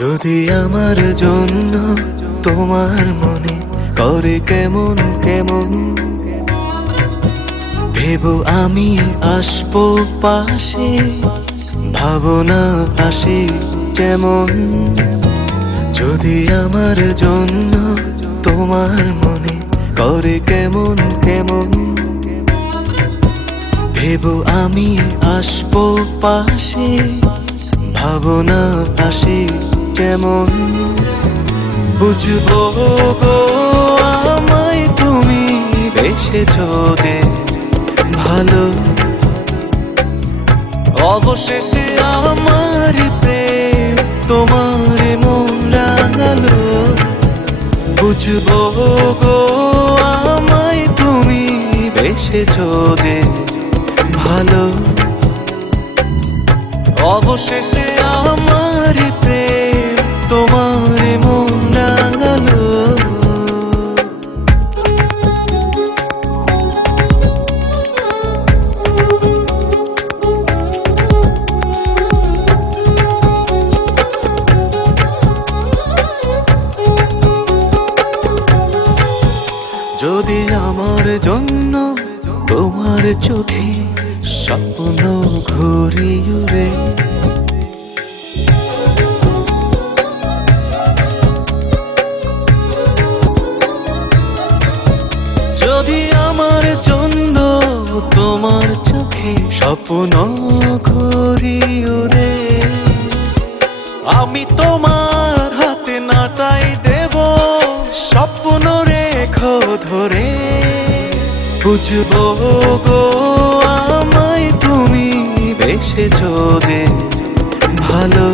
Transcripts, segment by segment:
যদি আমার জন্য তোমার মনে করে কেমন কেমন, ভেবো আমি আসবো পাশে, ভাবনা আসে যেমন। যদি আমার জন্য তোমার মনে করে কেমন কেমন, ভেবো আমি আসবো পাশে, ভাবনা আসে যেমন। বুঝবো গো আমায় তুমি বেসেছো যে ভালো, অবশেষে আমার প্রেম তোমার মন রাঙালো। বুঝবো গো আমায় তুমি বেসেছো যে ভালো, অবশেষে আমার প্রেম তোমার মন রাঙালো। যদি আমার জন্য তোমার চোখে স্বপ্ন ঘুরি উড়ে, যদি আমার জন্য তোমার চোখে স্বপ্ন ঘুরি উড়ে, আমি তোমার হাতে নাটাই দেব স্বপ্ন রেখো ধরে। বুঝবো গো আমায় তুমি বেসেছো যে ভালো,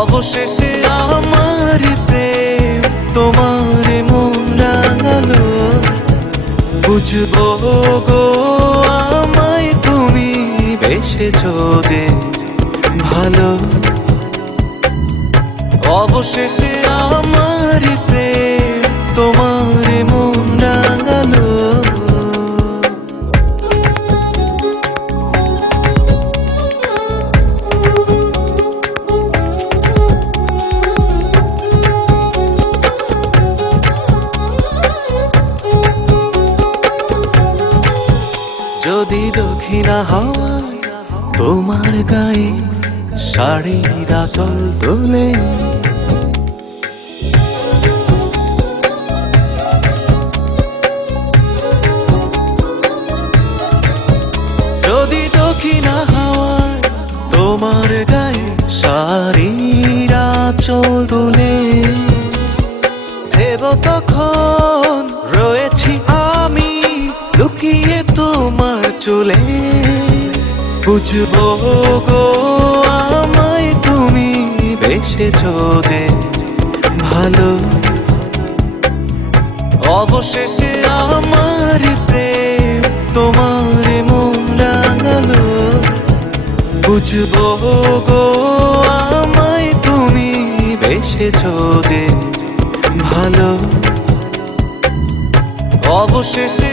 অবশেষে আমার প্রেম তোমার মন রাঙালো। বুঝবো গো আমায় তুমি বেসেছো যে ভালো, অবশেষে আমার প্রেম তোমার মন রাঙালো। যদি দক্ষিণা হাওয়ায় তোমার গায়ে শাড়ির আঁচল তোলে, যদি দক্ষিণা হাওয়ায় তোমার গায়ে শাড়ির আঁচল তোলে, ভেবো তখন রয়েছি আমি লুকিয়ে তোমার চুলে। বুঝবো গো আমায় তুমি বেসেছো যে ভালো, অবশেষে আমার প্রেম তোমার মন রাঙালো। বুঝবো গো আমায় তুমি বেসেছো যে ভালো, অবশেষে